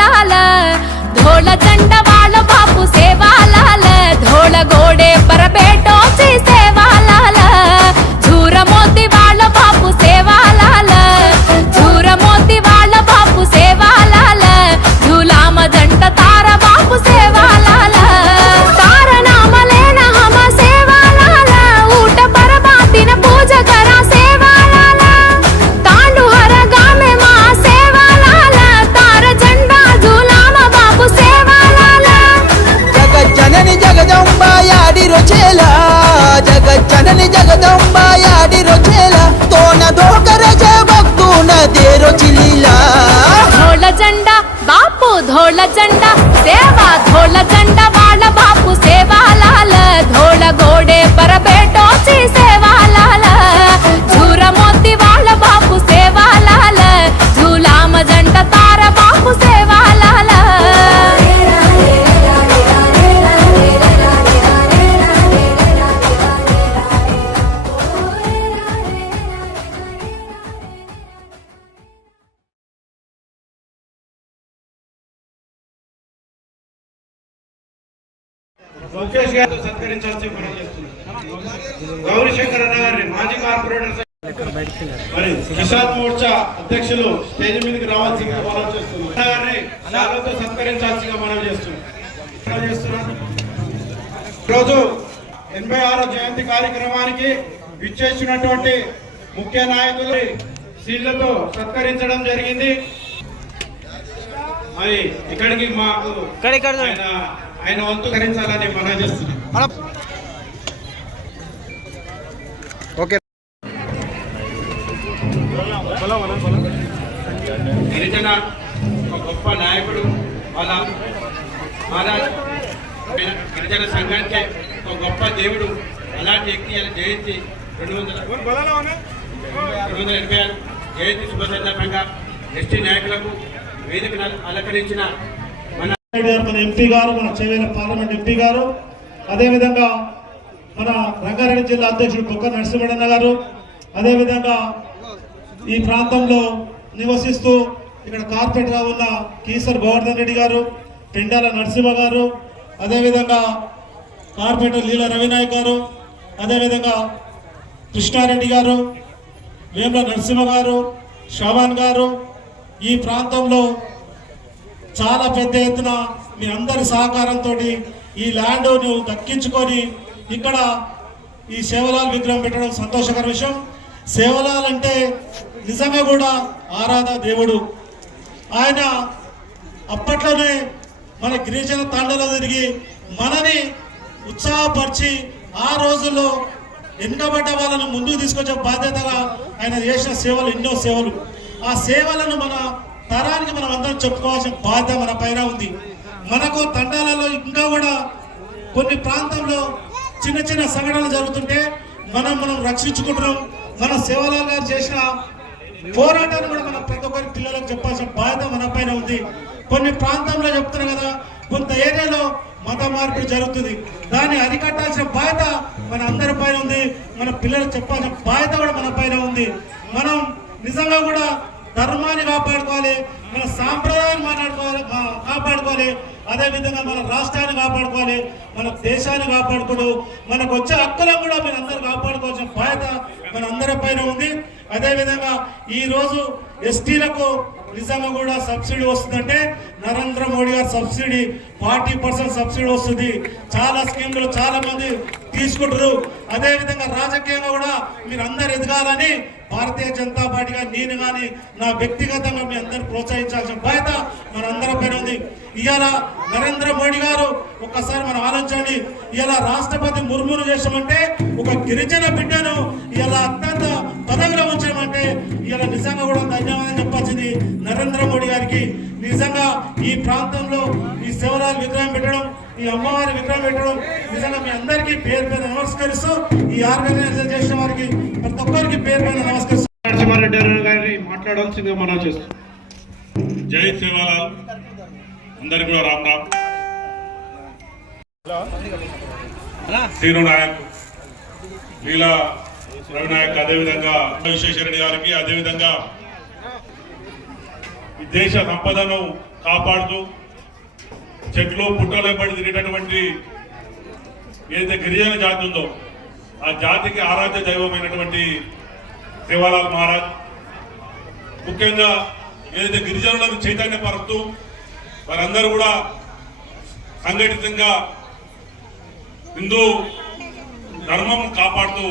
लाल धोला झंडा वाला बापू सेवा लाल धोला घोड़े पर बैठो सी सेवा लाल झूरा मोती वाला बापू सेवा लाल झूरा मोती वाला बापू सेवा लाल झूला झंडा तारा बापू सेवा लाल तारा नाम लेना हम सेवा लाल ऊट पर बातिन पूजा करा सेवा लाल तांडू हर गामे मां सेवा लाल तारा झंडा झूला बापू सेवा लाल जगज्जननी जगदंबा याडी रोचेला जगज्जननी जगदंबा याडी रोचेला तोन दोकर जय भक्तून देरो चिलीला धोला झंडा बापू धोला झंडा सेवा धोला झंडा वाला बापू सेवा लाल धोला घोड़े पर बैठो सी सेवा लाल झूरा मोती वाला बापू सेवा लाल झूला झंडा तारा बापू सेवा लाल లోకేష్ గారు సత్కరించాల్సి మనం చేస్తున్నాం. గౌరీశంకర్ అన్న గారిని మాజీ కార్పొరేటర్ మరి కిసాన్ మోర్చా అధ్యక్షులు స్టేజ్ మీదకి రావాల్సిందిగా మనం చేస్తున్నాం. గారిని శాలతో సత్కరించాల్సిగా మనం చేస్తున్నాం. ఈరోజు 86వ జయంతి కార్యక్రమానికి విచ్చేసినటువంటి ముఖ్య నాయకులు సీళ్లతో సత్కరించడం జరిగింది. మరి ఇక్కడికి మాకు ఆయన వంతు కరించాలని మనం చేస్తున్నాం. గిరిజన ఒక గొప్ప నాయకుడు వాళ్ళ మహారాజ్ గిరిజన సంఘానికి ఒక గొప్ప దేవుడు అలాంటి వ్యక్తి ఆయన జయంతి 286 జయంతి శుభ సందర్భంగా ఎస్టీ నాయకులకు వేదిక అలంకరించిన మన ఎంపీ గారు మన చేవేల పార్లమెంట్ ఎంపీ గారు అదేవిధంగా మన రంగారెడ్డి జిల్లా అధ్యక్షుడు బొక్క నరసింహన్న గారు అదేవిధంగా ఈ ప్రాంతంలో నివసిస్తూ ఇక్కడ కార్పొరేటర్గా ఉన్న కీసర్ గోవర్ధన్ రెడ్డి గారు పెండాల నరసింహ గారు అదేవిధంగా కార్పొరేటర్ లీలా రవినాయక్ గారు అదేవిధంగా కృష్ణారెడ్డి గారు వేముల నరసింహ గారు శోభన్ గారు ఈ ప్రాంతంలో చాలా పెద్ద ఎత్తున మీ అందరి సహకారంతో ఈ ల్యాండ్ నువ్వు దక్కించుకొని ఇక్కడ ఈ సేవలాల్ విగ్రహం పెట్టడం సంతోషకర విషయం. సేవలాల్ అంటే నిజంగా కూడా ఆరాధ దేవుడు. ఆయన అప్పట్లోనే మన గిరిజన తాండలో తిరిగి మనని ఉత్సాహపరిచి ఆ రోజుల్లో వెనుకబడ్డ వాళ్ళను ముందుకు తీసుకొచ్చే బాధ్యతగా ఆయన చేసిన సేవలు ఎన్నో సేవలు. ఆ సేవలను మన తరానికి మనం అందరం చెప్పుకోవాల్సిన బాధ్యత మన పైన ఉంది. మనకు తండాలలో ఇంకా కూడా కొన్ని ప్రాంతంలో చిన్న చిన్న సంఘటనలు జరుగుతుంటే మనం రక్షించుకుంటున్నాం. మన సేవలాల్ గారు చేసిన పోరాటాన్ని కూడా మన ప్రతి ఒక్కరి పిల్లలకు చెప్పాల్సిన బాధ్యత మన పైన ఉంది. కొన్ని ప్రాంతంలో చెప్తున్నారు కదా, కొంత ఏరియాలో మత మార్పిడి జరుగుతుంది, దాన్ని అరికట్టాల్సిన బాధ్యత మన అందరి పైన ఉంది. మన పిల్లలకు చెప్పాల్సిన బాధ్యత కూడా మన పైన ఉంది. మనం నిజంగా కూడా ధర్మాన్ని కాపాడుకోవాలి, మన సాంప్రదాయాన్ని కాపాడుకోవాలి, అదేవిధంగా మన రాష్ట్రాన్ని కాపాడుకోవాలి, మన దేశాన్ని కాపాడుకోవడం, మనకు వచ్చే హక్కులను కూడా మీరు అందరూ కాపాడుకోవాల్సిన బాధ్యత మన అందరి పైన ఉంది. అదేవిధంగా ఈరోజు ఎస్టీలకు నిజంగా కూడా సబ్సిడీ వస్తుందంటే నరేంద్ర మోడీ గారు సబ్సిడీ 40% సబ్సిడీ వస్తుంది. చాలా స్కీములు చాలా మంది తీసుకుంటారు. అదేవిధంగా రాజకీయంగా కూడా మీరు అందరు ఎదగాలని భారతీయ జనతా పార్టీగా నేను కానీ నా వ్యక్తిగతంగా మీ అందరు ప్రోత్సహించాల్సిన బాధ్యత మన అందరి పైన ఉంది. ఇవాళ నరేంద్ర మోడీ గారు ఒక్కసారి మనం ఆలోచించండి, ఇవాళ రాష్ట్రపతి ముర్మును చేసామంటే ఒక గిరిజన బిడ్డను ఇవాళ అత్యంత పదవిలో ఉంచామంటే ఇవాళ నిజంగా కూడా ధన్యవాదాలు చెప్పాల్సింది నరేంద్ర మోడీ గారికి. నిజంగా ఈ ప్రాంతంలో ఈ సేవలాల్ విగ్రహం పెట్టడం, ఈ అమ్మవారి విగ్రహం పెట్టడం నిజంగా మీ అందరికీ పేరు పేరు నమస్కరిస్తూ ఈ ఆర్గనైజేషన్ చేసిన వారికి ప్రతి ఒక్కరికి పేరు పేరు నమస్కరిస్తూ నరసింహారెడ్డి గారిని మాట్లాడాల్సిందిగా మనం చేస్తాం. జై సేవలాల్, అందరికీ రామ్ రామ్. శ్రీను నాయక్, లీలా రవినాయక్, అదేవిధంగా విశ్వేశ్వరరెడ్డి గారికి, అదేవిధంగా ఈ దేశ సంపదను కాపాడుతూ చెట్లు పుట్టలో పడి తిరిగేటటువంటి ఏదైతే గిరిజన జాతి ఉందో ఆ జాతికి ఆరాధ్య దైవమైనటువంటి సేవాలాల్ మహారాజ్ ముఖ్యంగా ఏదైతే గిరిజనులను చైతన్యపరుస్తూ వారందరూ కూడా సంఘటితంగా హిందూ ధర్మం కాపాడుతూ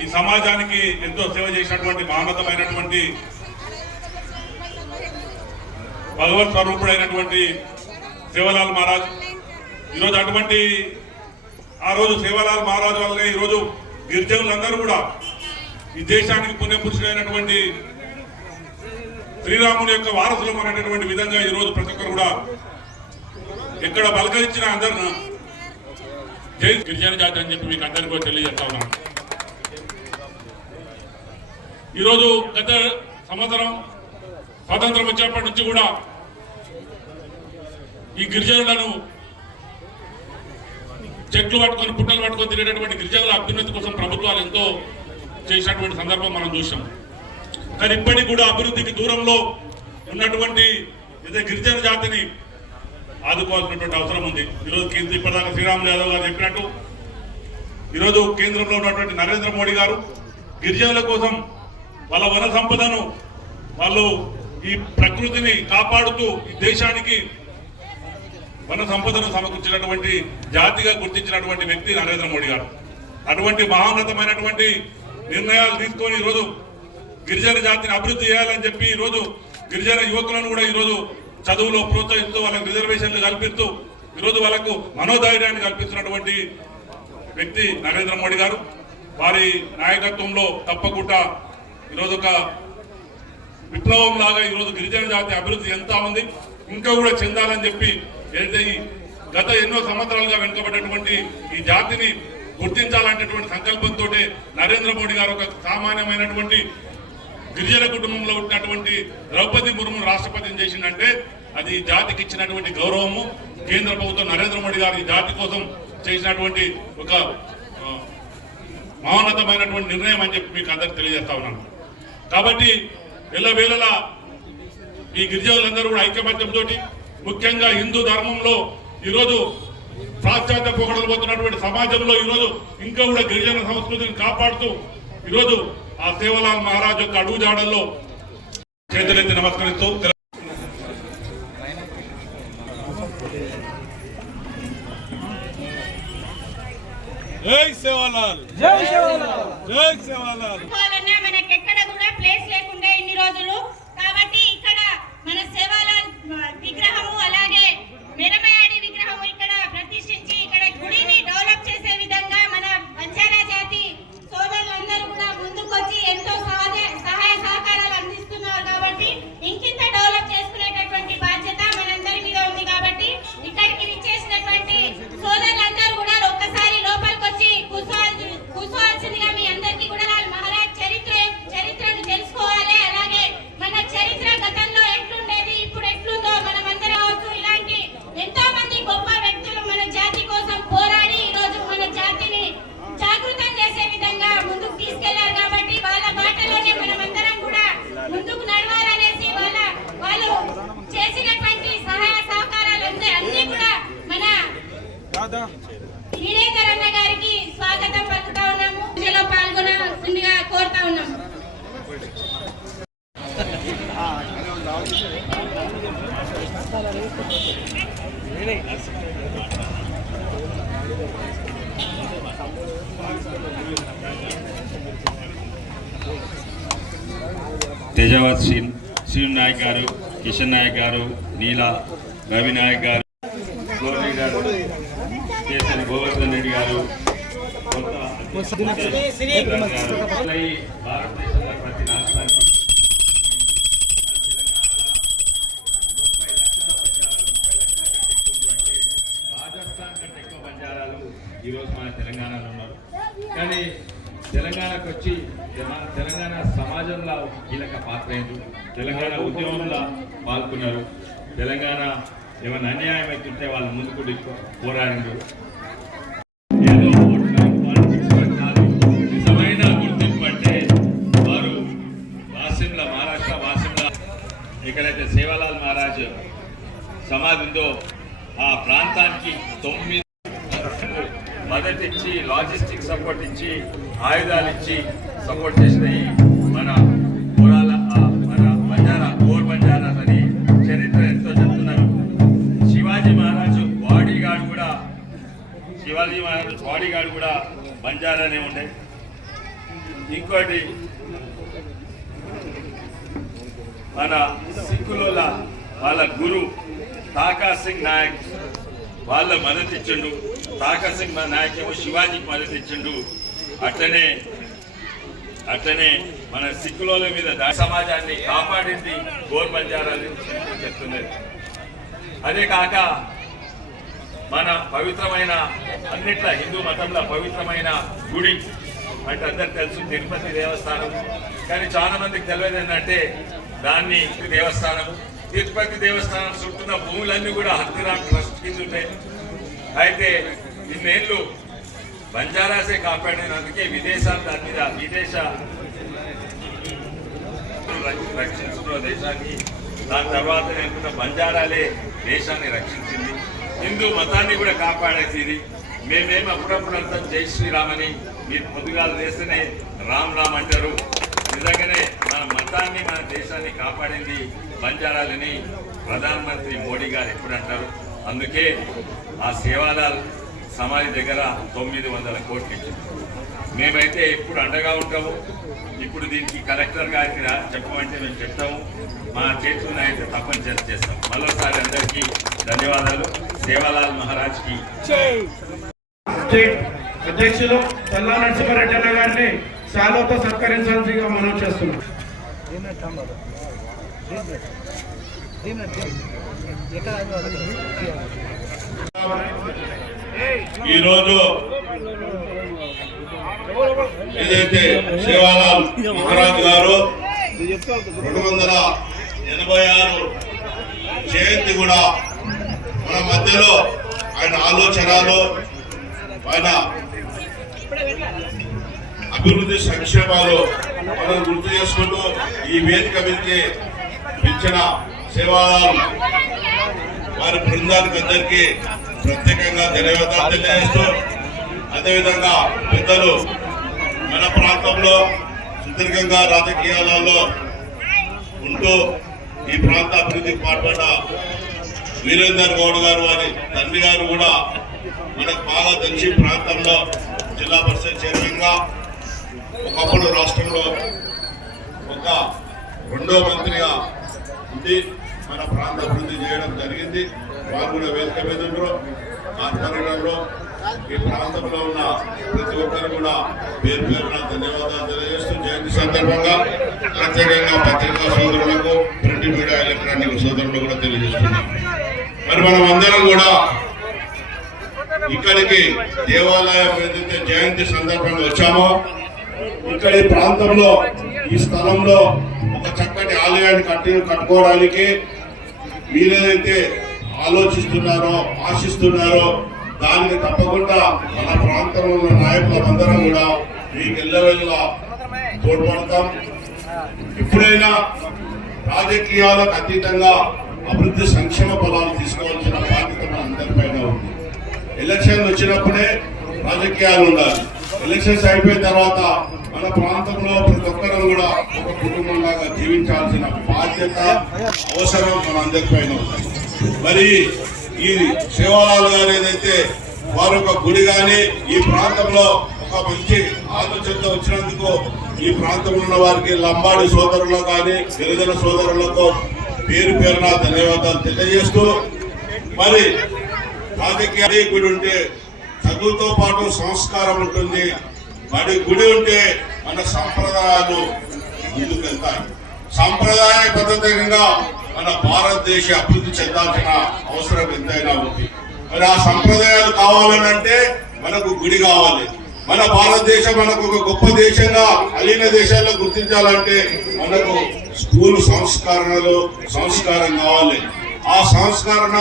ఈ సమాజానికి ఎంతో సేవ చేసినటువంటి మహోన్నతమైనటువంటి భగవత్ స్వరూపుడైనటువంటి సేవాలాల్ మహారాజ్ ఈరోజు అటువంటి ఆ రోజు సేవాలాల్ మహారాజ్ వల్లనే ఈరోజు గిరిజనులందరూ కూడా ఈ దేశానికి పుణ్యపురుషుడైనటువంటి శ్రీరాముని యొక్క వారసులం అనేటటువంటి విధంగా ఈరోజు ప్రతి ఒక్కరు కూడా ఎక్కడ బలకరించిన అందరిని జై గిరిజన జాతి అని చెప్పి మీకు అందరికీ కూడా తెలియజేస్తా ఉన్నాను. ఈరోజు గత సంవత్సరం స్వాతంత్రం వచ్చేప్పటి నుంచి కూడా ఈ గిరిజనులను చెట్లు పట్టుకొని పుట్టలు పట్టుకొని తిరిగేటటువంటి గిరిజనుల అభ్యున్నతి కోసం ప్రభుత్వాలు ఎంతో చేసినటువంటి సందర్భం మనం చూసాం. కానీ ఇప్పటికి కూడా అభివృద్ధికి దూరంలో ఉన్నటువంటి ఇదే గిరిజన జాతిని ఆదుకోవాల్సినటువంటి అవసరం ఉంది. ఈరోజు ఇప్పటిదాకా శ్రీరాములు యాదవ్ గారు చెప్పినట్టు ఈరోజు కేంద్రంలో ఉన్నటువంటి నరేంద్ర మోడీ గారు గిరిజనుల కోసం వాళ్ళ వన సంపదను వాళ్ళు ఈ ప్రకృతిని కాపాడుతూ ఈ దేశానికి వన సంపదను సమకూర్చినటువంటి జాతిగా గుర్తించినటువంటి వ్యక్తి నరేంద్ర మోడీ గారు. అటువంటి మహోన్నతమైనటువంటి నిర్ణయాలు తీసుకొని ఈరోజు గిరిజన జాతిని అభివృద్ధి చేయాలని చెప్పి ఈరోజు గిరిజన యువకులను కూడా ఈరోజు చదువులో ప్రోత్సహిస్తూ వాళ్ళకు రిజర్వేషన్లు కల్పిస్తూ ఈరోజు వాళ్ళకు మనోధైర్యాన్ని కల్పిస్తున్నటువంటి వ్యక్తి నరేంద్ర మోడీ గారు. వారి నాయకత్వంలో తప్పకుండా ఈరోజు ఒక విప్లవం లాగా ఈరోజు గిరిజన జాతి అభివృద్ధి ఎంత ఉంది ఇంకా కూడా చెందాలని చెప్పి ఏదైతే ఈ గత ఎన్నో సంవత్సరాలుగా వెనుకబడినటువంటి ఈ జాతిని గుర్తించాలనేటువంటి సంకల్పంతో నరేంద్ర మోడీ గారు ఒక సామాన్యమైనటువంటి గిరిజన కుటుంబంలో ఉన్నటువంటి ద్రౌపది ముర్ము రాష్ట్రపతిని చేసిందంటే అది జాతికి ఇచ్చినటువంటి గౌరవము. కేంద్ర ప్రభుత్వం నరేంద్ర మోడీ గారు ఈ జాతి కోసం చేసినటువంటి ఒక మహోన్నతమైనటువంటి నిర్ణయం అని చెప్పి మీకు అందరికి తెలియజేస్తా ఉన్నాను. కాబట్టి ఎల్లవేళలా ఈ గిరిజనులందరూ కూడా ఐకమత్యంతో ముఖ్యంగా హిందూ ధర్మంలో ఈరోజు పాశ్చాత్య పోకడలు పోతున్నటువంటి సమాజంలో ఈరోజు ఇంకా కూడా గిరిజన సంస్కృతిని కాపాడుతూ ఈరోజు ఆ సేవాలాల్ మహారాజ్ యొక్క అడుగు జాడల్లో చేతులెత్తి నమస్కరిస్తూ జై సేవాలాల్, జై సేవాలాల్, జై సేవాలాల్. మనకి ఎక్కడ కూడా ప్లేస్ లేకుండే ఇన్ని రోజులు. కాబట్టి ఇక్కడ మన సేవాలాల్ విగ్రహము అలాగే మెరమయాడి విగ్రహము ఇక్కడ ప్రతిష్ఠించి ఇక్కడ గుడిని డెవలప్ చేసే విధంగా మన బంజారా జాతి సోదరులందరూ కూడా ముందుకొచ్చి ఎంతో సహాయ సహకారాలు అందిస్తున్నారు. కాబట్టి ఇంకింత డెవలప్ చేసుకునేటటువంటి బాధ్యత మనందరి మీద ఉంది. కాబట్టి ఇక్కడికి విచ్చేసినటువంటి సోదరులందరూ కూడా ఒక్కసారి లోపలికి వచ్చి కూర్చోవాల్సిందిగా మీ అందరికీ కూడా మహారాజ్ చరిత్రను తెలుసుకోవాలి. అలాగే మన చరిత్ర గతంలో ఎట్లుండేది ఇప్పుడు ఎట్లుందో మనం అందరం అవచ్చు. ఇలాంటి ఎంతో మంది గొప్ప వ్యక్తులు మన జాతి కోసం పోరాడి ఈ రోజు మన జాతిని జాగృతం చేసే విధంగా ముందుకు తీసుకెళ్లారు. కాబట్టి వాళ్ళ బాటలోనే మనం అందరం కూడా ముందుకు నడవాలనేసి వాళ్ళు చేసినటువంటి సహాయ సహకారాలు అన్ని కూడా మన వీరేందర్ అన్న గారికి స్వాగతం పలుకుతా ఉన్నాము. ఇందులో పాల్గొనాల్సిందిగా కోరుతా ఉన్నాము. తేజావత్ శ్రీను నాయక్ గారు, కిషన్ నాయక్ గారు, నీలా రవి నాయక్ గారు, కేసరి గోవర్ధన్ రెడ్డి గారు, భారతదేశంలో ప్రతి రాష్ట్రానికి 30 లక్షల రాజస్థాన్ కంటే ఎక్కువ బంజారాలు ఈరోజు మన తెలంగాణలో ఉన్నారు. కానీ తెలంగాణకు వచ్చి తెలంగాణ సమాజంలో కీలక పాత్ర అయింది. తెలంగాణ ఉద్యమంలో పాల్గొన్నారు. తెలంగాణ ఏమైనా అన్యాయం అవుతుంటే వాళ్ళు ముందుకు పోరాడిండు. నిజమైన గుర్తింపు అంటే వారు వాసిమ్ల మహారాష్ట్ర వాసిమ్ల ఎక్కడైతే సేవాలాల్ మహారాజ్ సమాధి ఉందో ఆ ప్రాంతానికి 9 మద్దతు ఇచ్చి లాజిస్టిక్ సపోర్ట్ ఇచ్చి ఆయుధాలు ఇచ్చి సపోర్ట్ చేసిన మన గోర్ బంజారాస్ అని చరిత్ర ఎంతో చెప్తున్నారు. శివాజీ మహారాజు బాడీగార్డ్ కూడా బంజారానే ఉండే. ఇంకోటి మన సిక్కుల వాళ్ళ గురు తాకా సింగ్ నాయక్ వాళ్ళ మద్దతు ఇచ్చిండు. తాకా సింగ్ నాయక్ ఏమో శివాజీకి మద్దతు ఇచ్చిండు. అట్లనే మన సిక్కుల మీద సమాజాన్ని కాపాడింది గోర్ బంజారాలు చెప్తున్నది. అదే కాక మన పవిత్రమైన అన్నిట్ల హిందూ మతంలో పవిత్రమైన గుడి అంటే అందరికి తెలుసు తిరుపతి దేవస్థానం. కానీ చాలా మందికి తెలియదు ఏంటంటే దాన్ని దేవస్థానం తిరుపతి దేవస్థానం చుట్టూన్న భూములన్నీ కూడా హల్దీరామ్ ట్రస్ట్ కింద ఉంటాయి. అయితే ఇన్నేళ్ళు బంజారాసే కాపాడినందుకే విదేశాలు దాని మీద రక్షించుకున్న దేశాన్ని దాని తర్వాత నేనుకున్న బంజారాలే దేశాన్ని రక్షించింది. హిందూ మతాన్ని కూడా కాపాడేది. మేమేమి అప్పుడప్పుడు అంటాం జై శ్రీరామ్ అని, మీరు పొద్దుగాలు వేస్తేనే రామ్ రామ్ అంటారు. నిజంగానే మన మతాన్ని మన దేశాన్ని కాపాడింది బంజారాలని ప్రధానమంత్రి మోడీ గారు ఎప్పుడు అంటారు. అందుకే ఆ సేవాలాల్ సమాధి దగ్గర 900 కోట్లు ఇచ్చింది. మేమైతే ఎప్పుడు అండగా ఉంటాము. ఇప్పుడు దీనికి కలెక్టర్ గారికి చెప్పమంటే మేము చెప్తాము. మా చేతులను అయితే తప్పనిసరి చేస్తాం. మరోసారి అందరికీ ధన్యవాదాలు. సేవాలాల్ మహారాజ్కి అధ్యక్షులు చల్లా నరసింహారెడ్డి అన్న గారిని శాలువాతో సత్కరించాల్సిందిగా మనం చేస్తున్నాం. ఈరోజు ఏదైతే సేవాలాల్ మహారాజ్ గారు 286 జయంతి కూడా మన మధ్యలో ఆయన ఆలోచనలు, ఆయన అభివృద్ధి సంక్షేమాలు మనం గుర్తు చేసుకుంటూ ఈ వేదిక మీదకి పిలిచిన సేవాలాల్ వారి బృందానికి అందరికీ ప్రత్యేకంగా ధన్యవాదాలు తెలియజేస్తూ, అదేవిధంగా పెద్దలు మన ప్రాంతంలో సుదీర్ఘంగా రాజకీయాలలో ఉంటూ ఈ ప్రాంత అభివృద్ధికి పాటుపడ్డ వీరేందర్ గౌడ్ గారు వారి తండ్రి గారు కూడా మనకు బాగా తెలిసి ప్రాంతంలో జిల్లా పరిషత్ చైర్మన్ గా ఒకప్పుడు రాష్ట్రంలో ఒక 2వ మంత్రిగా ఉండి మన ప్రాంత అభివృద్ధి చేయడం జరిగింది. వారు కూడా వేదిక మీద ఉండరు. ఆధ్వర్యంలో ఈ ప్రాంతంలో ఉన్న ప్రతి ఒక్కరు కూడా పేరు పేరున ధన్యవాదాలు తెలియజేస్తూ జయంతి సందర్భంగా ప్రత్యేకంగా పత్రికా సోదరులకు, ప్రింట్ మీడియా, ఎలక్ట్రానిక్ సోదరులు కూడా తెలియజేస్తున్నాం. మరి మనం అందరం కూడా ఇక్కడికి దేవాలయం ఏదైతే జయంతి సందర్భంగా వచ్చామో ఇక్కడ ఈ ప్రాంతంలో ఈ స్థలంలో ఒక చక్కటి ఆలయాన్ని కట్టుకోవడానికి మీరేదైతే ఆలోచిస్తున్నారో, ఆశిస్తున్నారో దానికి తప్పకుండా మన ప్రాంతంలో ఉన్న నాయకులందరం కూడా మీకు ఎల్లవెల్లా తోడ్పడతాం. ఎప్పుడైనా రాజకీయాలకు అతీతంగా అభివృద్ధి సంక్షేమ ఫలాలు తీసుకోవాల్సిన బాధ్యత మన అందరిపైన ఉంది. ఎలక్షన్లు వచ్చినప్పుడే రాజకీయాలు ఉండాలి. ఎలక్షన్స్ అయిపోయిన తర్వాత మన ప్రాంతంలో ప్రతి ఒక్కరూ కూడా ఒక కుటుంబంలాగా జీవించాల్సిన బాధ్యత, అవసరం మన అందరిపైన ఉంది. మరి ఈ సేవాలాల్ గారు ఏదైతే వారు ఒక గుడి కానీ ఈ ప్రాంతంలో ఒక మంచి ఆలోచనతో వచ్చినందుకు ఈ ప్రాంతంలో ఉన్న వారికి లంబాడి సోదరులకు కానీ గిరిజన సోదరులకు పేరు పేరున ధన్యవాదాలు తెలియజేస్తూ, మరి రాజకీయ గుడి ఉంటే చదువుతో పాటు సంస్కారం ఉంటుంది. మరి గుడి ఉంటే మన సంప్రదాయాలు ముందుకు వెళ్తాయి. సాంప్రదాయ పద్ధతిగా మన భారతదేశ అభివృద్ధి చెందాల్సిన అవసరం ఎంతైనా ఉంది. మరి ఆ సంప్రదాయాలు కావాలనంటే మనకు గుడి కావాలి. మన భారతదేశం మనకు ఒక గొప్ప దేశంగా అలీన దేశాల్లో గుర్తించాలంటే మనకు స్కూల్ సంస్కారం కావాలి. ఆ సంస్కరణ,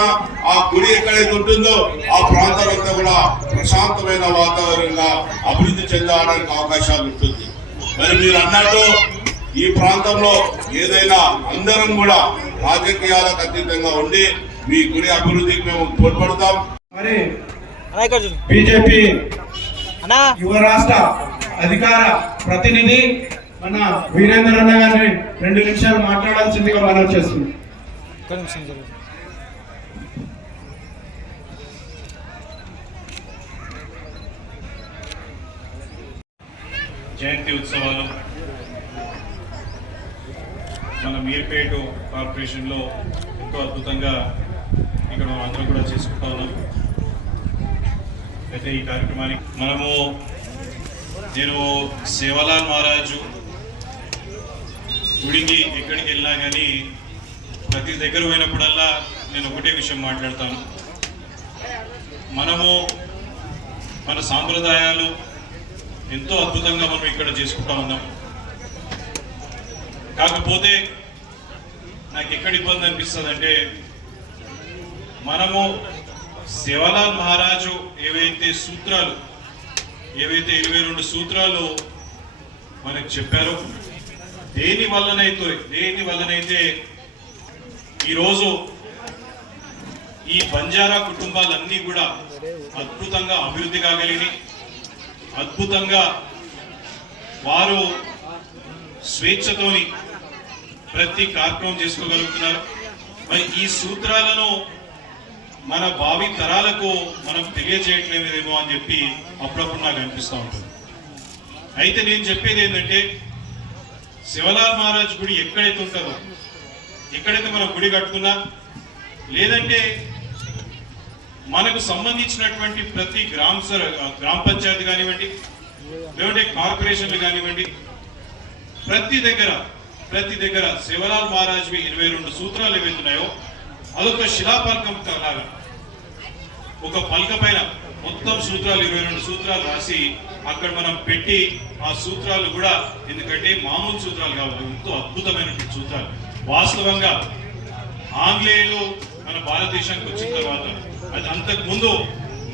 ఆ గుడి ఎక్కడైతే ఉంటుందో ఆ ప్రాంతాలంతా కూడా ప్రశాంతమైన వాతావరణంగా అభివృద్ధి చెందడానికి అవకాశాలు ఉంటుంది. మరి మీరు అన్నట్టు ఈ ప్రాంతంలో ఏదైనా అందరం కూడా రాజకీయాలకు అతీతంగా ఉండి మీ గుడి అభివృద్ధికి మేము తోడ్పడతాం. మరి బీజేపీ యువ రాష్ట్ర అధికార ప్రతినిధి మన వీరేందర్ అన్న గారిని 2 నిమిషాలు మాట్లాడాల్సిందిగా మనవి చేస్తుంది. జయంతి ఉత్సవాలు మన మీర్పేట కార్పొరేషన్లో ఎంతో అద్భుతంగా ఇక్కడ మనం అందరం కూడా చేసుకుంటా ఉన్నాం. అయితే ఈ కార్యక్రమానికి నేను సేవలాల్ మహారాజు గుడికి ఎక్కడికి వెళ్ళినా కానీ ప్రతి దగ్గర పోయినప్పుడల్లా నేను ఒకటే విషయం మాట్లాడతాను. మన సాంప్రదాయాలు ఎంతో అద్భుతంగా మనం ఇక్కడ చేసుకుంటా ఉన్నాం. కాకపోతే నాకు ఎక్కడ ఇబ్బంది అనిపిస్తుంది అంటే సేవలాల్ మహారాజు ఏవైతే 22 సూత్రాలు మనకు చెప్పారో దేని వల్లనైతే ఈరోజు ఈ బంజారా కుటుంబాలన్నీ కూడా అద్భుతంగా అభివృద్ధి కాగలిగి అద్భుతంగా వారు స్వేచ్ఛతోని ప్రతి కార్యక్రమం చేసుకోగలుగుతున్నారు. మరి ఈ సూత్రాలను మన భావి తరాలకు మనం తెలియజేయట్లేదేమో అని చెప్పి అప్పుడప్పుడు నాకు అనిపిస్తూ ఉంటుంది. అయితే నేను చెప్పేది ఏంటంటే సేవలాల్ మహారాజ్ గుడి ఎక్కడైతే ఉంటుందో, ఎక్కడైతే మనం గుడి కట్టుకున్నా లేదంటే మనకు సంబంధించినటువంటి ప్రతి గ్రామ పంచాయతీ కానివ్వండి లేదంటే కార్పొరేషన్లు కానివ్వండి ప్రతి దగ్గర సేవలాల్ మహారాజ్ 22 సూత్రాలు ఏవైతున్నాయో అదొక శిలాపలకం లాగా ఒక పలక పైన మొత్తం సూత్రాలు 22 సూత్రాలు రాసి అక్కడ మనం పెట్టి ఆ సూత్రాలు కూడా ఎందుకంటే మామూలు సూత్రాలు కావాలి, ఎంతో అద్భుతమైనటువంటి సూత్రాలు. వాస్తవంగా ఆంగ్లేయులు మన భారతదేశానికి వచ్చిన తర్వాత అది అంతకు ముందు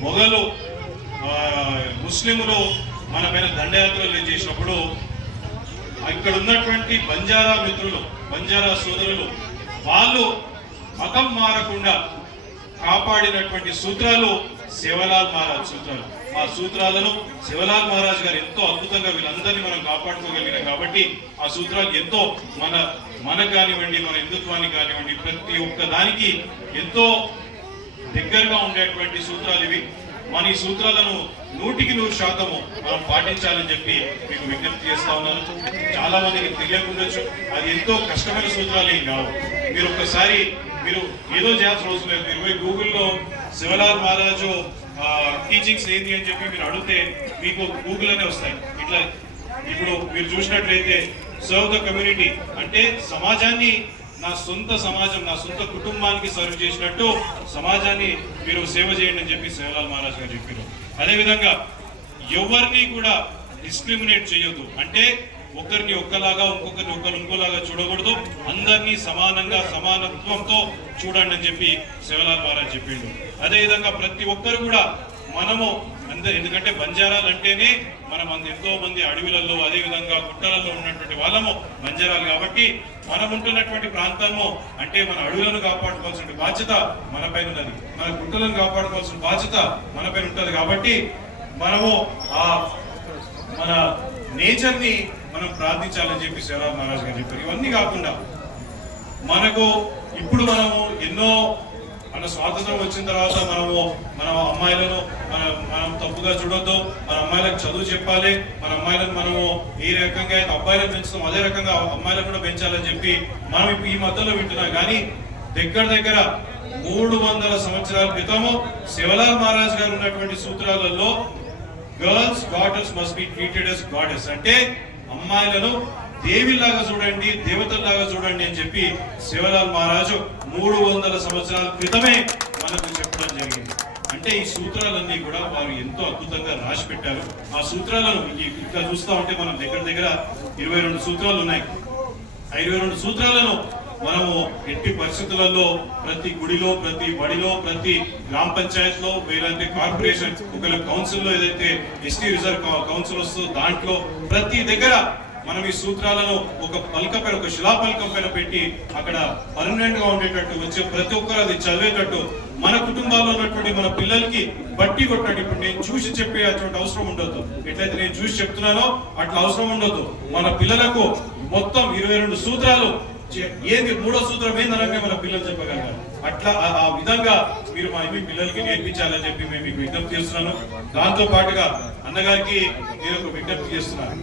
మొఘలు ముస్లింలు మన పైన దండయాత్రలు చేసినప్పుడు ఇక్కడ ఉన్నటువంటి బంజారా సోదరులు వాళ్ళు మతం మారకుండా కాపాడినటువంటి సూత్రాలు సేవలాల్ మహారాజ్ సూత్రాలు. ఆ సూత్రాలను సేవలాల్ మహారాజ్ గారు ఎంతో అద్భుతంగా వీళ్ళందరినీ మనం కాపాడుకోగలిగినాం. కాబట్టి ఆ సూత్రాలు ఎంతో మనకు కానివ్వండి, మన హిందుత్వానికి కానివ్వండి, ప్రతి ఒక్క దానికి ఎంతో దగ్గరగా ఉండేటువంటి సూత్రాలు ఇవి. మన ఈ సూత్రాలను 100% మనం పాటించాలని చెప్పి మీకు విజ్ఞప్తి చేస్తా ఉన్నాను. చాలా మందికి తెలియకుండొచ్చు, అది ఎంతో కష్టమైన సూత్రాలు ఏం కావు. మీరు ఒక్కసారి ఏదో చేయాల్సిన అవసరం లేదు. మీరు పోయి గూగుల్లో సేవలాల్ మహారాజు టీచింగ్స్ ఏంటి అని చెప్పి మీరు అడిగితే మీకు గూగుల్ అనే వస్తాయి. ఇట్లా ఇప్పుడు మీరు చూసినట్లయితే సర్వ్ ద కమ్యూనిటీ అంటే సమాజాన్ని నా సొంత కుటుంబానికి సర్వ్ చేసినట్టు సమాజాన్ని మీరు సేవ చేయండి అని చెప్పి సేవలాల్ మహారాజ్ గారు చెప్పారు. అదేవిధంగా ఎవరిని కూడా డిస్క్రిమినేట్ చేయొద్దు, అంటే ఒకరిని ఒక్కలాగా ఇంకొకరిని ఇంకోలాగా చూడకూడదు, అందరినీ సమానత్వంతో చూడండి అని చెప్పి సేవలాల్ మహారాజ్ చెప్పిండు. అదేవిధంగా ప్రతి ఒక్కరు కూడా ఎందుకంటే బంజారాలు అంటేనే మనం ఎంతో మంది అడవులలో అదేవిధంగా గుట్టలలో ఉన్నటువంటి వాళ్ళము బంజారాలు. కాబట్టి మనం ఉంటున్నటువంటి ప్రాంతము అంటే మన అడవులను కాపాడుకోవాల్సిన బాధ్యత మన పైన ఉన్నది, మన గుట్టలను కాపాడుకోవాల్సిన బాధ్యత మన పైన ఉంటుంది. కాబట్టి మనము మన నేచర్ ని మనం ప్రార్థించాలని చెప్పి సేవలాల్ మహారాజ్ గారు చెప్పారు. ఇవన్నీ కాకుండా ఇప్పుడు మనము ఎన్నో మన స్వాతంత్రం వచ్చిన తర్వాత మన అమ్మాయిలను మనం తప్పుగా చూడొద్దు, మన అమ్మాయిలకు చదువు చెప్పాలి, మన అమ్మాయిలను మనము ఏ రకంగా అయితే అబ్బాయిలను పెంచుతాం అదే రకంగా అమ్మాయిలను కూడా పెంచాలని చెప్పి మనం ఇప్పుడు ఈ మధ్యలో వింటున్నాం. కానీ దగ్గర 300 సంవత్సరాల క్రితము సేవలాల్ మహారాజ్ గారు ఉన్నటువంటి సూత్రాలలో girls daughters must be treated as goddess, అంటే అమ్మాయిలను దేవిలాగా చూడండి, దేవతల్లాగా చూడండి అని చెప్పి సేవలాల్ మహారాజు 300 సంవత్సరాల క్రితమే మనకు చెప్పడం జరిగింది. అంటే ఈ సూత్రాలన్నీ కూడా వారు ఎంతో అద్భుతంగా రాసి పెట్టారు. ఆ సూత్రాలను ఇక్కడ చూస్తా ఉంటే మనం దగ్గర 22 సూత్రాలు ఉన్నాయి. 22 సూత్రాలను మనము ఎట్టి పరిస్థితులలో ప్రతి గుడిలో, ప్రతి బడిలో, ప్రతి గ్రామ పంచాయతీలో, వేలంటే కార్పొరేషన్ ఒకవేళ కౌన్సిల్లో ఏదైతే ఎస్టీ రిజర్వ్ కౌన్సిల్ వస్తుందో దాంట్లో ప్రతి దగ్గర మనం ఈ సూత్రాలను ఒక పలకపై, ఒక శిలాపలకం పైన పెట్టి అక్కడ పర్మనెంట్ గా ఉండేటట్టు, వచ్చే ప్రతి ఒక్కరు అది చదివేటట్టు, మన కుటుంబాల్లో ఉన్నటువంటి మన పిల్లలకి బట్టి కొట్టండి. ఇప్పుడు నేను చూసి చెప్పే అటువంటి అవసరం ఉండొద్దు. ఎట్లయితే నేను చూసి చెప్తున్నానో అట్లా అవసరం ఉండొద్దు. మన పిల్లలకు మొత్తం 22 సూత్రాలు ఏంది, 3వ సూత్రం ఏందనగా మన పిల్లలు చెప్పగలగాలి. అట్లా ఆ విధంగా మీరు మా పిల్లలకి నేర్పించాలని చెప్పి మేము మీకు విజ్ఞప్తి చేస్తున్నాను. దాంతో పాటుగా అన్నగారికి నేను ఒక విజ్ఞప్తి చేస్తున్నాను.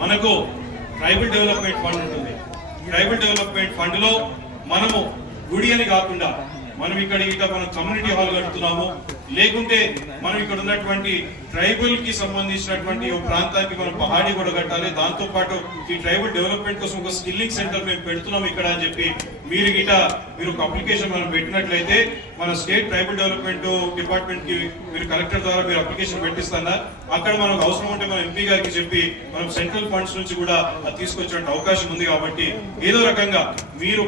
మనకు ట్రైబల్ డెవలప్మెంట్ ఫండ్ ఉంటుంది. ట్రైబల్ డెవలప్మెంట్ ఫండ్ లో మనము గుడి అని కాకుండా మనం ఇక్కడ మనం కమ్యూనిటీ హాల్ కడుతున్నాము, లేకుంటే మనం ఇక్కడ ఉన్నటువంటి ట్రైబల్ కి సంబంధించినటువంటి ఒక ప్రాంతానికి మనం పహాడీ కూడా కట్టాలి. దాంతో పాటు ఈ ట్రైబల్ డెవలప్మెంట్ కోసం ఒక స్కిల్లింగ్ సెంటర్ మేము పెడుతున్నాం ఇక్కడ అని చెప్పి మీరు ఒక అప్లికేషన్ మనం పెట్టినట్లయితే మన స్టేట్ ట్రైబల్ డెవలప్మెంట్ డిపార్ట్మెంట్ కి మీరు కలెక్టర్ ద్వారా మీరు అప్లికేషన్ పెట్టిస్తారా, అక్కడ మనకు అవసరం ఉంటే మన ఎంపీ గారికి చెప్పి మనం సెంట్రల్ ఫండ్స్ నుంచి కూడా అది తీసుకొచ్చే అవకాశం ఉంది. కాబట్టి ఏదో రకంగా మీరు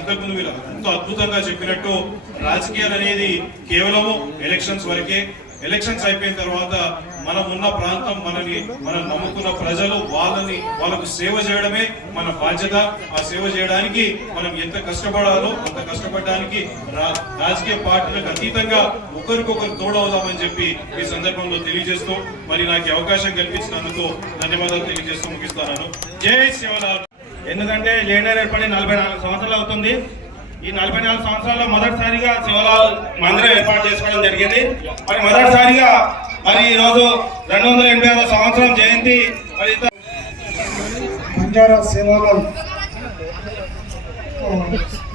ఇంతకుముందు మీరు ఎంతో అద్భుతంగా చెప్పినట్టు రాజకీయాలు అనేది కేవలము ఎలక్షన్స్ వరకే. ఎలక్షన్స్ అయిపోయిన తర్వాత మనం ఉన్న ప్రాంతం, మనం నమ్ముకున్న ప్రజలు, వాళ్ళకు సేవ చేయడమే మన బాధ్యత. ఆ సేవ చేయడానికి మనం ఎంత కష్టపడాలో అంత కష్టపడడానికి రాజకీయ పార్టీలకు అతీతంగా ఒకరికొకరు తోడవుదామని చెప్పి ఈ సందర్భంలో తెలియజేస్తూ, మరి నాకు అవకాశం కల్పించినందుకు ధన్యవాదాలు తెలియజేస్తూ ముగిస్తున్నాను. జై శివలాల్. ఎందుకంటే లీడర్ ఏర్పడి 44 సంవత్సరాలు అవుతుంది. ఈ 44 సంవత్సరాల్లో మొదటిసారిగా శివలాల్ మందిరం ఏర్పాటు చేసుకోవడం జరిగింది. మరి మొదటిసారిగా మరి ఈరోజు 286వ సంవత్సరం జయంతి. మరి బంజారా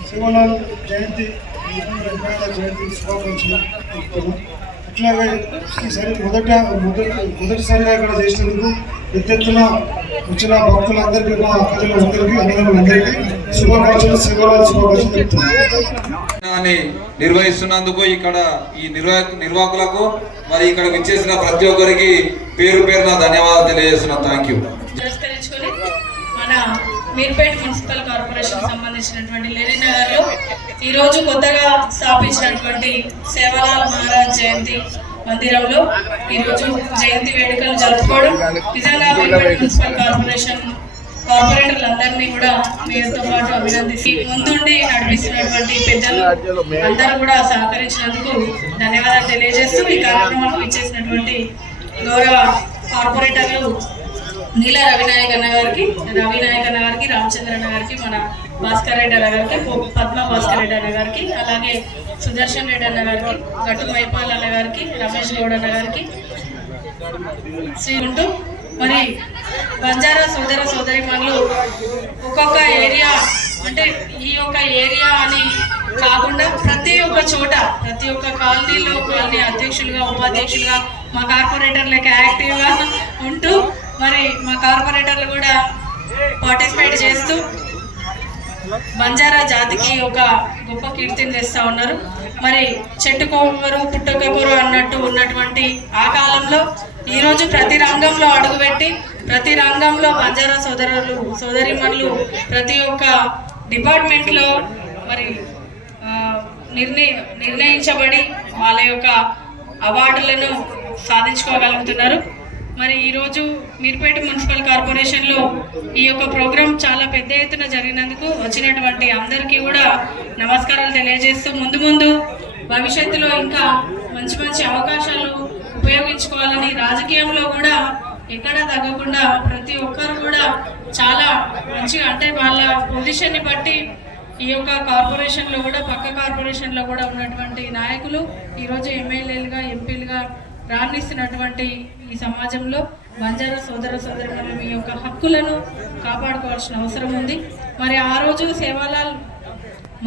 శివలాల్ జయంతి శుభాకాంక్షలు. అట్లాగే ఈసారి మొదటిసారిగా ఇక్కడ చేసినందుకు పెద్ద ఎత్తున వచ్చిన భక్తులందరికీ, మా ప్రజలందరికీ, అన్నదమ్ములందరికీ శుభాకాంక్షలు నిర్వహిస్తున్నందుకు ఇక్కడ ఈ నిర్వాహకులకు మరి ఇక్కడ విచ్చేసిన ప్రతి ఒక్కరికి పేరు పేరున ధన్యవాదాలు తెలియజేస్తున్నా. Thank you. మన మీర్పేట మున్సిపల్ కార్పొరేషన్ సంబంధించినటువంటి లేరీనగర్ లో ఈ రోజు కొత్తగా స్థాపించినటువంటి సేవలాల్ మహారాజ్ జయంతి మందిరంలో ఈ రోజు జయంతి వేడుకలు జరుపుకోవడం నిజంగా మీర్పేట మున్సిపల్ కార్పొరేటర్లందరినీ కూడా మీతో పాటు అభినందించి ముందుండి నడిపిస్తున్నటువంటి పెద్దలు అందరూ కూడా సహకరించినందుకు ధన్యవాదాలు తెలియజేస్తూ ఈ కార్యక్రమానికి ఇచ్చేసినటువంటి గౌరవ కార్పొరేటర్లు నీల రవినాయక్ అన్న గారికి, రామచంద్ర అన్న గారికి, మన భాస్కర్ రెడ్డి అన్న గారికి, పద్మ భాస్కర్ రెడ్డి అన్న గారికి, అలాగే సుదర్శన్ రెడ్డి అన్న గారికి, గట్టు మైపాల్ అన్న గారికి, రమేష్ గౌడ్ అన్న గారికి ఉంటూ మరి బంజారా సోదర సోదరిమణులు ఒక్కొక్క ఏరియా, అంటే ఈ యొక్క ఏరియా అని కాకుండా ప్రతి ఒక్క చోట, ప్రతి ఒక్క కాలనీలో కాలనీ అధ్యక్షులుగా, ఉపాధ్యక్షులుగా మా కార్పొరేటర్లకి యాక్టివ్గా ఉంటూ మరి మా కార్పొరేటర్లు కూడా పార్టిసిపేట్ చేస్తూ బంజారా జాతికి ఒక గొప్ప కీర్తిని తెస్తా ఉన్నారు. మరి చెట్టుకొకరు పుట్టకొకరు అన్నట్టు ఉన్నటువంటి ఆ కాలంలో ఈరోజు ప్రతి రంగంలో అడుగుపెట్టి, ప్రతి రంగంలో బంజారా సోదరిమణులు ప్రతి ఒక్క డిపార్ట్మెంట్లో మరి నిర్ణయించబడి వాళ్ళ యొక్క అవార్డులను సాధించుకోగలుగుతున్నారు. మరి ఈరోజు మీర్పేట మున్సిపల్ కార్పొరేషన్లో ఈ యొక్క ప్రోగ్రాం చాలా పెద్ద ఎత్తున జరిగినందుకు వచ్చినటువంటి అందరికీ కూడా నమస్కారాలు తెలియజేస్తూ ముందు భవిష్యత్తులో ఇంకా మంచి అవకాశాలు ఉపయోగించుకోవాలని, రాజకీయంలో కూడా ఎక్కడా తగ్గకుండా ప్రతి ఒక్కరు కూడా చాలా మంచిగా, అంటే వాళ్ళ పొజిషన్ని బట్టి ఈ యొక్క కార్పొరేషన్లో కూడా, పక్క కార్పొరేషన్లో కూడా ఉన్నటువంటి నాయకులు ఈరోజు ఎమ్మెల్యేలుగా, ఎంపీలుగా రాణిస్తున్నటువంటి ఈ సమాజంలో బంజారా సోదరులను మీ యొక్క హక్కులను కాపాడుకోవాల్సిన అవసరం ఉంది. మరి ఆ రోజు సేవాలాల్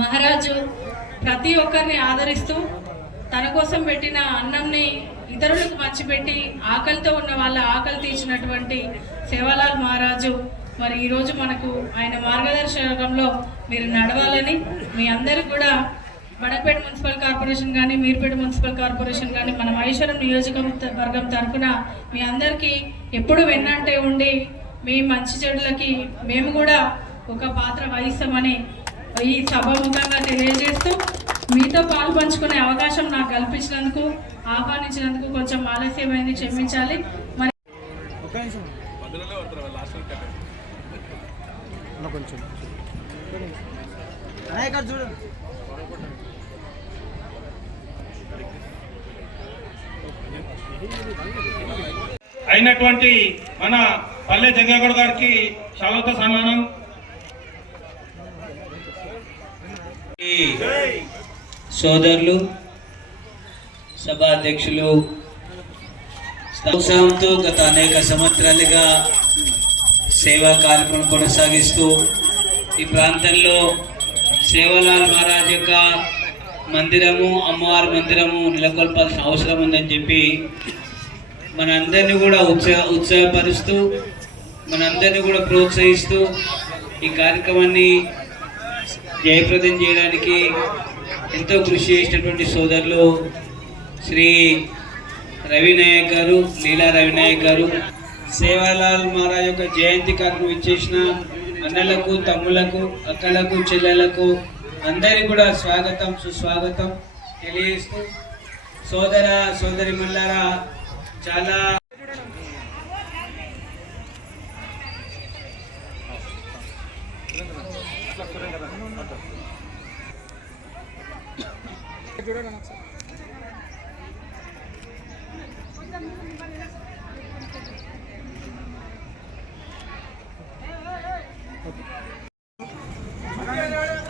మహారాజు ప్రతి ఒక్కరిని ఆదరిస్తూ తన కోసం పెట్టిన అన్నంని ఇతరులకు పంచిపెట్టి ఆకలితో ఉన్న వాళ్ళ ఆకలి తీర్చినటువంటి సేవాలాల్ మహారాజు మరి ఈరోజు మనకు ఆయన మార్గదర్శకంలో మీరు నడవాలని మీ అందరికీ కూడా బడపేట మున్సిపల్ కార్పొరేషన్ కానీ, మీర్పేట మున్సిపల్ కార్పొరేషన్ కానీ, మన మహేశ్వరం నియోజకవర్గం తరఫున మీ అందరికీ ఎప్పుడు వెన్నంటే ఉండి మీ మంచి చెడులకి మేము కూడా ఒక పాత్ర వహిస్తామని ఈ సభాముఖంగా తెలియజేస్తూ, మీతో పాలు పంచుకునే అవకాశం నాకు కల్పించినందుకు, ఆహ్వానించినందుకు కొంచెం ఆలస్యమైంది, క్షమించాలి. మరి అయినటువంటి మన పల్లె జంగగౌడ్ గారికి శాలువాతో సన్మానం. సోదరులు, సభా అధ్యక్షులు, ఉత్సాహంతో గత అనేక సంవత్సరాలుగా సేవా కార్యక్రమం కొనసాగిస్తూ ఈ ప్రాంతంలో సేవలాల్ మహారాజ్ యొక్క మందిరము, అమ్మవారి మందిరము నెలకొల్పాల్సిన అవసరం ఉందని చెప్పి మనందరినీ కూడా ఉత్సాహపరుస్తూ మనందరినీ కూడా ప్రోత్సహిస్తూ ఈ కార్యక్రమాన్ని జయప్రదం చేయడానికి ఎంతో కృషి చేసినటువంటి సోదరులు శ్రీ రవినాయక్ గారు, లీలా రవినాయక్ గారు, సేవాలాల్ మహారాజ్ యొక్క జయంతి కార్యక్రమం ఇచ్చేసిన అన్నలకు, తమ్ములకు, అక్కలకు, చెల్లెలకు అందరికీ కూడా స్వాగతం, సుస్వాగతం తెలియజేస్తూ సోదర సోదరిమల్లారా చాలా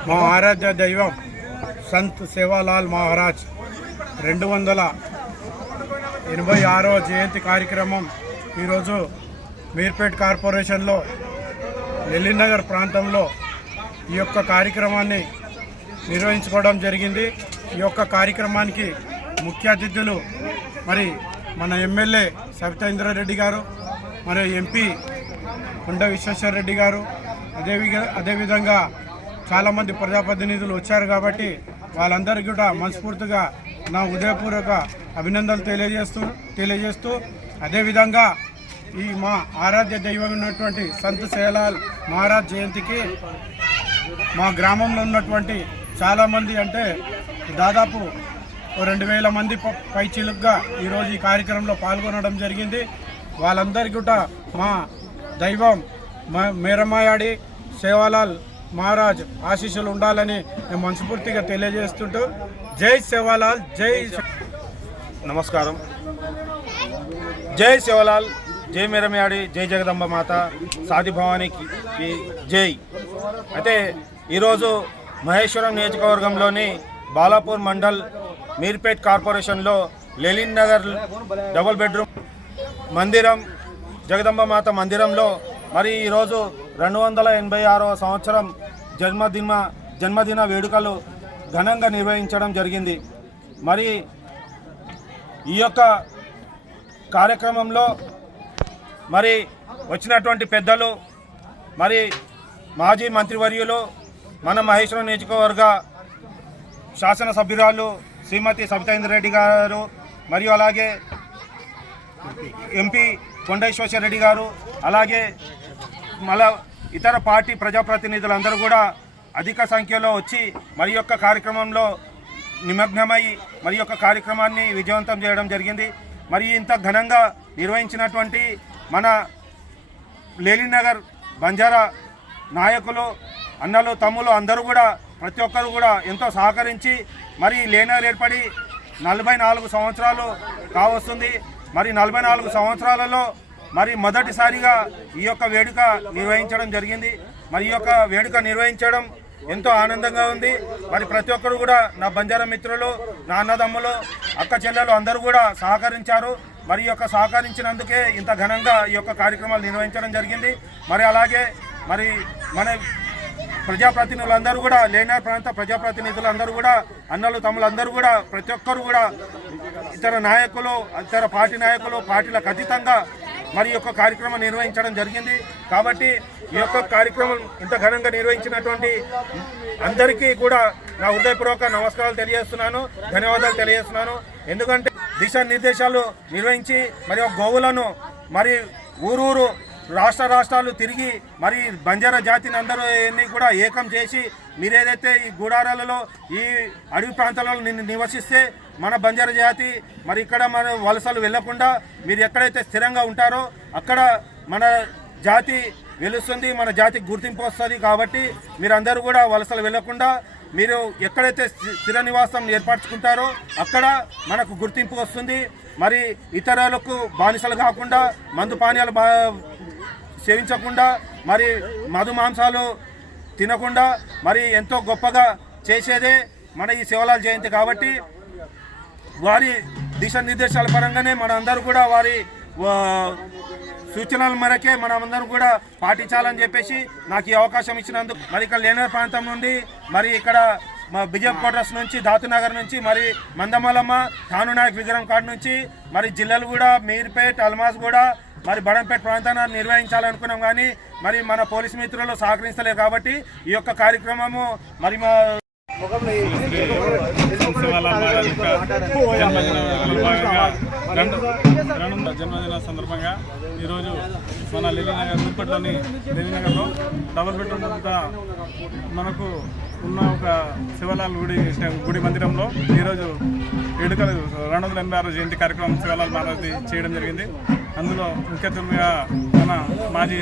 మా ఆరాధ్య దైవం సంత్ సేవాలాల్ మహారాజ్ 286వ జయంతి కార్యక్రమం ఈరోజు మీర్పేట్ కార్పొరేషన్లో నెల్లినగర్ ప్రాంతంలో ఈ యొక్క కార్యక్రమాన్ని నిర్వహించుకోవడం జరిగింది. ఈ యొక్క కార్యక్రమానికి ముఖ్య అతిథులు మరి మన ఎమ్మెల్యే సవితా ఇంద్రారెడ్డి గారు, మరి ఎంపీ కొండ విశ్వేశ్వర రెడ్డి గారు, అదేవిధంగా చాలామంది ప్రజాప్రతినిధులు వచ్చారు కాబట్టి వాళ్ళందరికీ కూడా మనస్ఫూర్తిగా నా హృదయపూర్వక అభినందనలు తెలియజేస్తూ అదేవిధంగా ఈ మా ఆరాధ్య దైవం ఉన్నటువంటి సంత్ సేవాలాల్ మహారాజ్ జయంతికి మా గ్రామంలో ఉన్నటువంటి చాలామంది అంటే దాదాపు 2000 మంది పైచిలుగ్గా ఈరోజు ఈ కార్యక్రమంలో పాల్గొనడం జరిగింది. వాళ్ళందరికీ కూడా మా దైవం మేరమాయాడి సేవాలాల్ మహారాజ్ ఆశీస్సులు ఉండాలని నేను మనస్ఫూర్తిగా తెలియజేస్తుంటూ జై సేవాలాల్, జై నమస్కారం. జై సేవాలాల్, జై మేరమయాడి, జై జగదంబ మాత, సాది భవానికి జై. అయితే ఈరోజు మహేశ్వరం నియోజకవర్గంలోని బాలాపూర్ మండల్ మీర్పేట్ కార్పొరేషన్లో లెలిన్ నగర్ డబుల్ బెడ్రూమ్ మందిరం జగదంబ మాత మందిరంలో మరి ఈరోజు 286వ సంవత్సరం జన్మదిన వేడుకలు ఘనంగా నిర్వహించడం జరిగింది. మరి ఈ యొక్క కార్యక్రమంలో మరి వచ్చినటువంటి పెద్దలు, మరి మాజీ మంత్రివర్యులు, మన మహేశ్వరం నియోజకవర్గ శాసనసభ్యురాలు శ్రీమతి సవితా ఇంద్రారెడ్డి గారు, మరియు అలాగే ఎంపీ కొండ విశ్వేశ్వర రెడ్డి గారు, అలాగే మళ్ళా ఇతర పార్టీ ప్రజాప్రతినిధులందరూ కూడా అధిక సంఖ్యలో వచ్చి మరి యొక్క కార్యక్రమంలో నిమగ్నమై మరి యొక్క కార్యక్రమాన్ని విజయవంతం చేయడం జరిగింది. మరి ఇంత ఘనంగా నిర్వహించినటువంటి మన లెలిన్ నగర్ బంజారా నాయకులు, అన్నలు, తమ్ములు అందరూ కూడా ప్రతి ఒక్కరు కూడా ఎంతో సహకరించి మరి లేనర్ ఏర్పడి 44 సంవత్సరాలు కావస్తుంది. మరి 44 సంవత్సరాలలో మరి మొదటిసారిగా ఈ యొక్క వేడుక నిర్వహించడం జరిగింది. మరి ఈ యొక్క వేడుక నిర్వహించడం ఎంతో ఆనందంగా ఉంది. మరి ప్రతి ఒక్కరు కూడా నా బంజారా మిత్రులు, నా అన్నదమ్ములు, అక్క చెల్లెలు అందరూ కూడా సహకరించారు. మరి ఈ యొక్క సహకరించినందుకే ఇంత ఘనంగా ఈ యొక్క కార్యక్రమాలు నిర్వహించడం జరిగింది. మరి అలాగే మరి మన ప్రజాప్రతినిధులందరూ కూడా, లేనర్ ప్రాంత ప్రజాప్రతినిధులందరూ కూడా, అన్నలు తమ్ములందరూ కూడా, ప్రతి ఒక్కరు కూడా, ఇతర నాయకులు, ఇతర పార్టీ నాయకులు, పార్టీలకు అతీతంగా మరి యొక్క కార్యక్రమం నిర్వహించడం జరిగింది. కాబట్టి ఈ యొక్క కార్యక్రమం ఇంత ఘనంగా నిర్వహించినటువంటి అందరికీ కూడా నా హృదయపూర్వక నమస్కారాలు తెలియజేస్తున్నాను, ధన్యవాదాలు తెలియజేస్తున్నాను. ఎందుకంటే దిశానిర్దేశాలు నిర్వహించి మరి గోవులను మరి ఊరూరు రాష్ట్రాలు తిరిగి మరి బంజారా జాతిని అందరూ కూడా ఏకం చేసి మీరేదైతే ఈ గూడారాలలో ఈ అడవి ప్రాంతాలలో నివసిస్తే మన బంజారా జాతి మరి ఇక్కడ మన వలసలు వెళ్లకుండా మీరు ఎక్కడైతే స్థిరంగా ఉంటారో అక్కడ మన జాతి వెలుస్తుంది, మన జాతికి గుర్తింపు వస్తుంది. కాబట్టి మీరందరూ కూడా వలసలు వెళ్లకుండా మీరు ఎక్కడైతే స్థిర నివాసం ఏర్పరచుకుంటారో అక్కడ మనకు గుర్తింపు వస్తుంది. మరి ఇతరులకు బానిసలు కాకుండా మందు పానీయాలు సేవించకుండా మరి మధు మాంసాలు తినకుండా మరి ఎంతో గొప్పగా చేసేదే మన ఈ శివలాల్ జయంతి కాబట్టి వారి దిశానిర్దేశాల పరంగానే మనందరూ కూడా వారి సూచనల మేరకే మనమందరం కూడా పాటించాలని చెప్పేసి నాకు ఈ అవకాశం ఇచ్చినందుకు మరి ఇక్కడ లేనర్ ప్రాంతం నుండి మరి ఇక్కడ బిజెపి క్వార్టర్స్ నుంచి ధాతునగర్ నుంచి మరి మందమలమ్మ ఠానునాయక్ విగ్రహం కాడ నుంచి మరి జిల్లాలు కూడా మీర్పేట్ అల్మాజ్ కూడా మరి బడంపేట ప్రాంతాన్ని నిర్వహించాలనుకున్నాం కానీ మరి మన పోలీసు మిత్రులు సహకరించలేరు కాబట్టి ఈ యొక్క కార్యక్రమము మరి మా జన్మదిన సందర్భంగా ఈరోజు మన లేలీనగర్ నూర్పేటలోని లేలీనగర్లో డబుల్ బెడ్రూమ్ మనకు ఉన్న ఒక శివలాల్ గుడి మందిరంలో ఈరోజు వేడుకలు 286 జయంతి కార్యక్రమం శివలాల్ మహారాజ్ చేయడం జరిగింది. అందులో ముఖ్య అతిథిగా మన మాజీ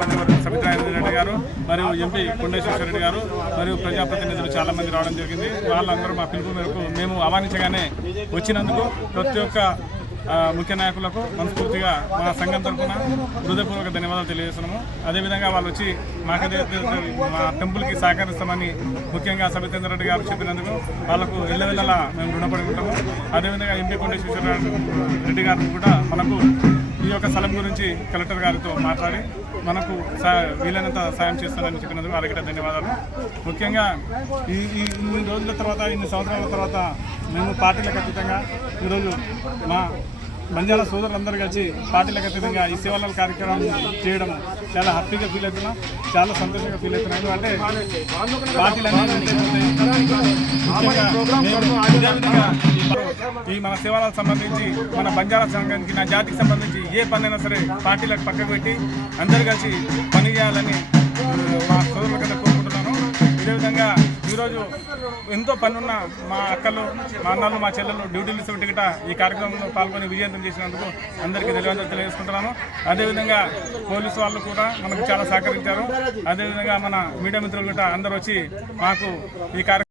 మంత్రివర్గ సబితారెడ్డి రెడ్డి గారు మరియు ఎంపీ కొండేశ్వర రెడ్డి గారు మరియు ప్రజాప్రతినిధులు చాలామంది రావడం జరిగింది. వాళ్ళందరూ మా పిలుపు మేరకు మేము ఆహ్వానించగానే వచ్చినందుకు ప్రతి ఒక్క ముఖ్య నాయకులకు మనస్ఫూర్తిగా మా సంఘం తరఫున హృదయపూర్వక ధన్యవాదాలు తెలియజేస్తున్నాము. అదేవిధంగా వాళ్ళు వచ్చి మాకదే మా టెంపుల్కి సహకరిస్తామని ముఖ్యంగా సబితేంద్ర రెడ్డి గారు చెప్పినందుకు వాళ్ళకు ఎల్లవెల్లలా మేము రుణపడి ఉంటాము. అదేవిధంగా ఎంపీ కొండేశ్వర రెడ్డి గారు కూడా మనకు ఈ యొక్క స్థలం గురించి కలెక్టర్ గారితో మాట్లాడి మనకు వీలైనంత సాయం చేస్తానని చెప్పినందుకు వారికి ధన్యవాదాలు. ముఖ్యంగా ఈ రోజుల తర్వాత ఇన్ని సంవత్సరాల తర్వాత మేము పార్టీలకు అతీతంగా ఈరోజు మా బంజారా సోదరులందరూ కలిసి పార్టీలకు అతీతంగా ఈ శివలాల్ కార్యక్రమం చేయడం చాలా హ్యాపీగా ఫీల్ అవుతున్నాం, చాలా సంతోషంగా ఫీల్ అవుతున్నాం. ఎందుకంటే పార్టీలన్నీ ఈ మన శివలాల్ సంబంధించి మన బంజారా సంఘానికి నా జాతికి సంబంధించి ఏ పనైనా సరే పార్టీలకు పక్కకు పెట్టి అందరు కలిసి పని చేయాలని మా సోదరుల కింద కోరుకుంటున్నాను. ఇదేవిధంగా ఈరోజు ఎంతో పనున్న మా అక్కలు, మా అన్నలు, మా చెల్లెలు డ్యూటీలు గిట్ట ఈ కార్యక్రమంలో పాల్గొని విజయవంతం చేసినందుకు అందరికీ ధన్యవాదాలు తెలియజేసుకుంటున్నాను. అదేవిధంగా పోలీసు వాళ్ళు కూడా మనకు చాలా సహకరించారు. అదేవిధంగా మన మీడియా మిత్రులు గిట్ట అందరూ వచ్చి మాకు ఈ కార్యక్రమం